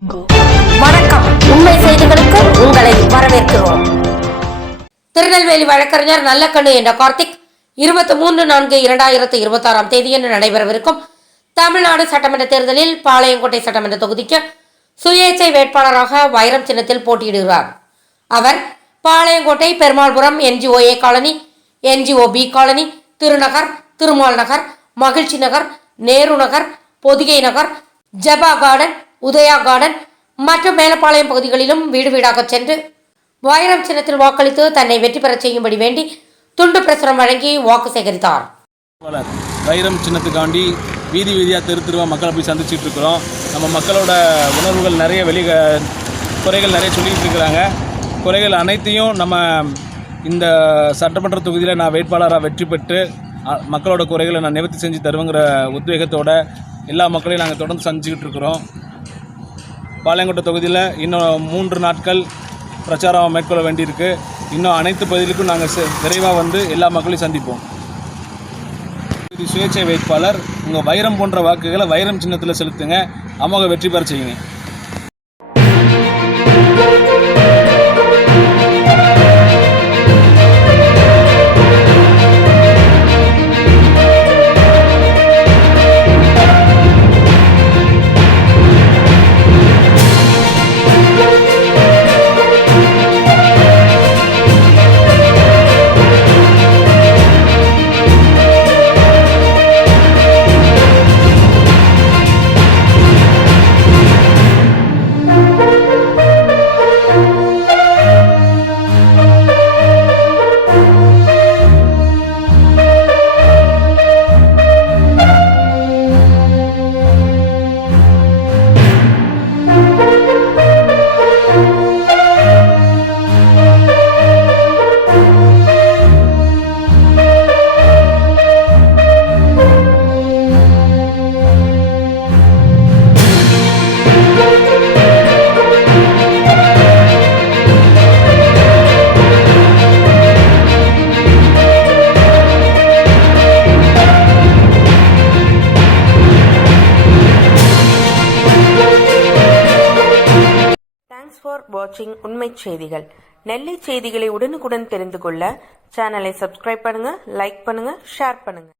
வணக்கம். உண்மை செய்திகளுக்கு உங்களை வரவேற்கிறோம். திருநெல்வேலி வழக்கறிஞர் நல்லக்கண்ணு என்ற கார்த்திக் 23/4/2026 தேதியன்று நடைபெறவிருக்கும் தமிழ்நாடு சட்டமன்ற தேர்தலில் பாளையங்கோட்டை சட்டமன்ற தொகுதிக்கு சுயேட்சை வேட்பாளராக வைரம் சின்னத்தில் போட்டியிடுகிறார். அவர் Palayamkottai Perumalpuram NGOA colony, NGOB colony, Thirunagar, Thirumal Nagar, Magizhchi Nagar, Nehru Nagar, Pothigai Nagar, Jaba garden, Udaya garden மற்றும் மேலப்பாளையம் பகுதிகளிலும் வீடு வீடாக சென்று வைரம் சின்னத்தில் வாக்களித்து தன்னை வெற்றி பெற செய்யும்படி வேண்டி துண்டு பிரசுரம் வழங்கி வாக்கு சேகரித்தார். வைரம் சின்னத்துக்காண்டி வீதி வீதியாக தெருவா மக்களை போய் சந்திச்சுட்டு இருக்கிறோம். நம்ம மக்களோட உணர்வுகள் நிறைய குறைகள் நிறைய சொல்லிகிட்டு இருக்கிறாங்க. குறைகள் அனைத்தையும் நம்ம இந்த சட்டமன்ற தொகுதியில் நான் வேட்பாளராக வெற்றி பெற்று மக்களோட குறைகளை நான் நிவர்த்தி செஞ்சு தருவேங்கிற உத்வேகத்தோட எல்லா மக்களையும் நாங்கள் தொடர்ந்து சந்திச்சுக்கிட்டு இருக்கிறோம். பாளையங்கோட்டை தொகுதியில் இன்னும் 3 நாட்கள் பிரச்சாரம் மேற்கொள்ள வேண்டியிருக்கு. இன்னும் அனைத்து பகுதிகளுக்கும் நாங்கள் விரைவாக வந்து எல்லா மக்களையும் சந்திப்போம். சுயேட்சை வேட்பாளர் உங்கள் வைரம் போன்ற வாக்குகளை வைரம் சின்னத்தில் செலுத்துங்க. அமோக வெற்றி பெற செய்யுங்க. Thanks for watching உண்மை செய்திகள். நெல்லை செய்திகளை உடனுக்குடன் தெரிந்து கொள்ள சேனலை சப்ஸ்கிரைப் பண்ணுங்க, லைக் பண்ணுங்க, ஷேர் பண்ணுங்க.